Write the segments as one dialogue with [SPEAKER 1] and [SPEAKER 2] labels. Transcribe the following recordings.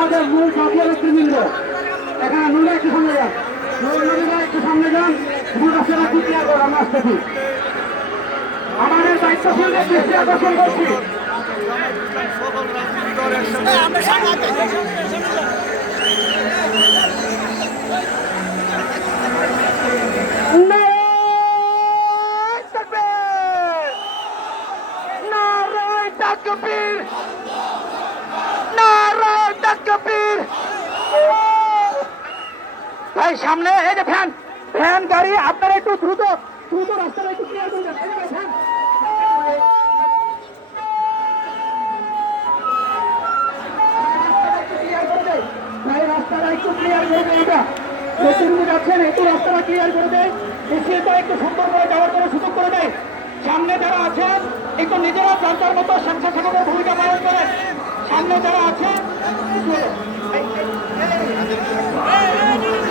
[SPEAKER 1] আমাদের মূল জাতীয় নেতৃবৃন্দ। এখানে নুরা একটু সামনে যান। নুর একটু সামনে যান। আমরা আসতেছি আমাদের দায়িত্বশীলদের দৃষ্টি তাকবীর! ভাই সামনে এই যে ফ্যান। ফ্যান গাড়ি আপনারা একটু দ্রুত দ্রুত রাস্তাটা একটু ক্লিয়ার করে দেন। ভাই, রাস্তাটা ক্লিয়ার করে দেয় এটা। একটু রাস্তাটা করে যাওয়ার জন্য সুযোগ করে দেয় সামনে যারা আছেন একটু নিজেরা যার মতো স্বেচ্ছাসেবকের ভূমিকা পালন করেন। সামনে যারা এই,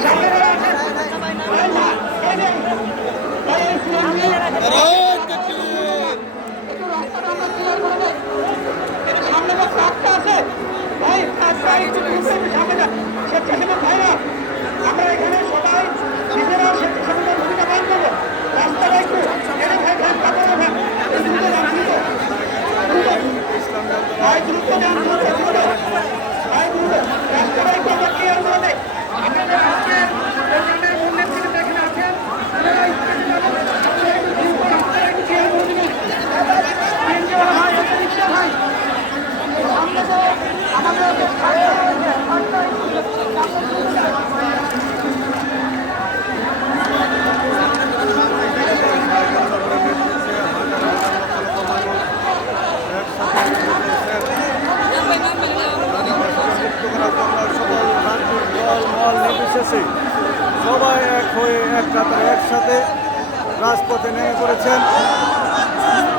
[SPEAKER 1] সামনে
[SPEAKER 2] Thank you. নির্বিশেষে সবাই এক হয়ে এক কাতারে একসাথে রাজপথে নেমে পড়েছেন।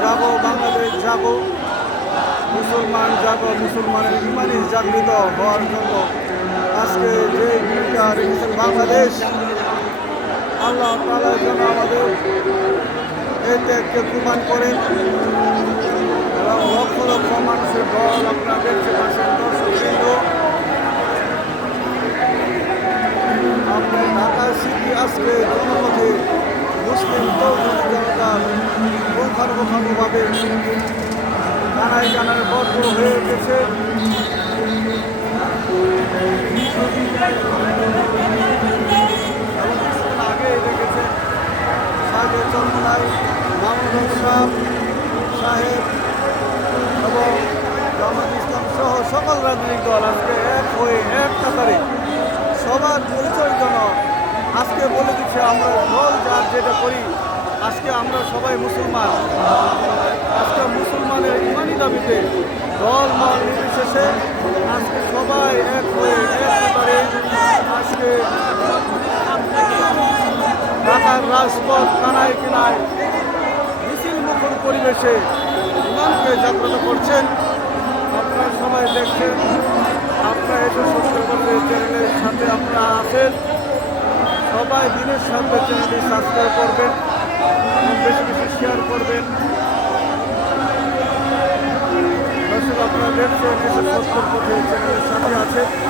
[SPEAKER 2] যাব বাংলাদেশ, যাব মুসলমান, যাব মুসলমানের ইমানি জাগৃত হওয়ার জন্য। আজকে যে ভূমিকা রেখেছেন বাংলাদেশ, আল্লাহ তালা যেন আমাদের এই ত্যাগকে প্রমাণ করেন। এবং লক্ষ লক্ষ মানুষের দল আপনারা দেখতে পাচ্ছেন দর্শকবৃন্দ আজকে জনপথে মুসলিম জনতা মুখানুখানুভাবে কানায় কানায় বদ্ধ হয়ে কিছুক্ষণ আগে দেখেছে সাহেব চন্দ্রাই মামুন সাহেব সাহেব এবং জামাত ইসলাম সহ সকল রাজনৈতিক দল আজকে এক হয়ে এক কাতারে সবার পরিচয়ের জন্য আজকে বলে দিচ্ছে আমরা দল যার যেটা করি, আজকে আমরা সবাই মুসলমান। আজকে মুসলমানের ইমানি দাবিতে দল মল নির্বিশেষে আজকে সবাই এক হয়ে এক কাতারে আজকে ঢাকার রাজপথ কানায় কিনায় মিছিল মুখর পরিবেশে ইমানকে জাগ্রত করছেন। আপনারা সবাই দেখছেন, আপনারা এসে সত্যি চ্যানেলের সাথে আপনারা আছেন। সবাই দিনের সাথে চ্যানেলটি সাবস্ক্রাইব করবেন, বেশি বেশি শেয়ার করবেন। দর্শক, আপনারা দেখছেন সত্তর পথে চ্যানেলের সাথে আছেন।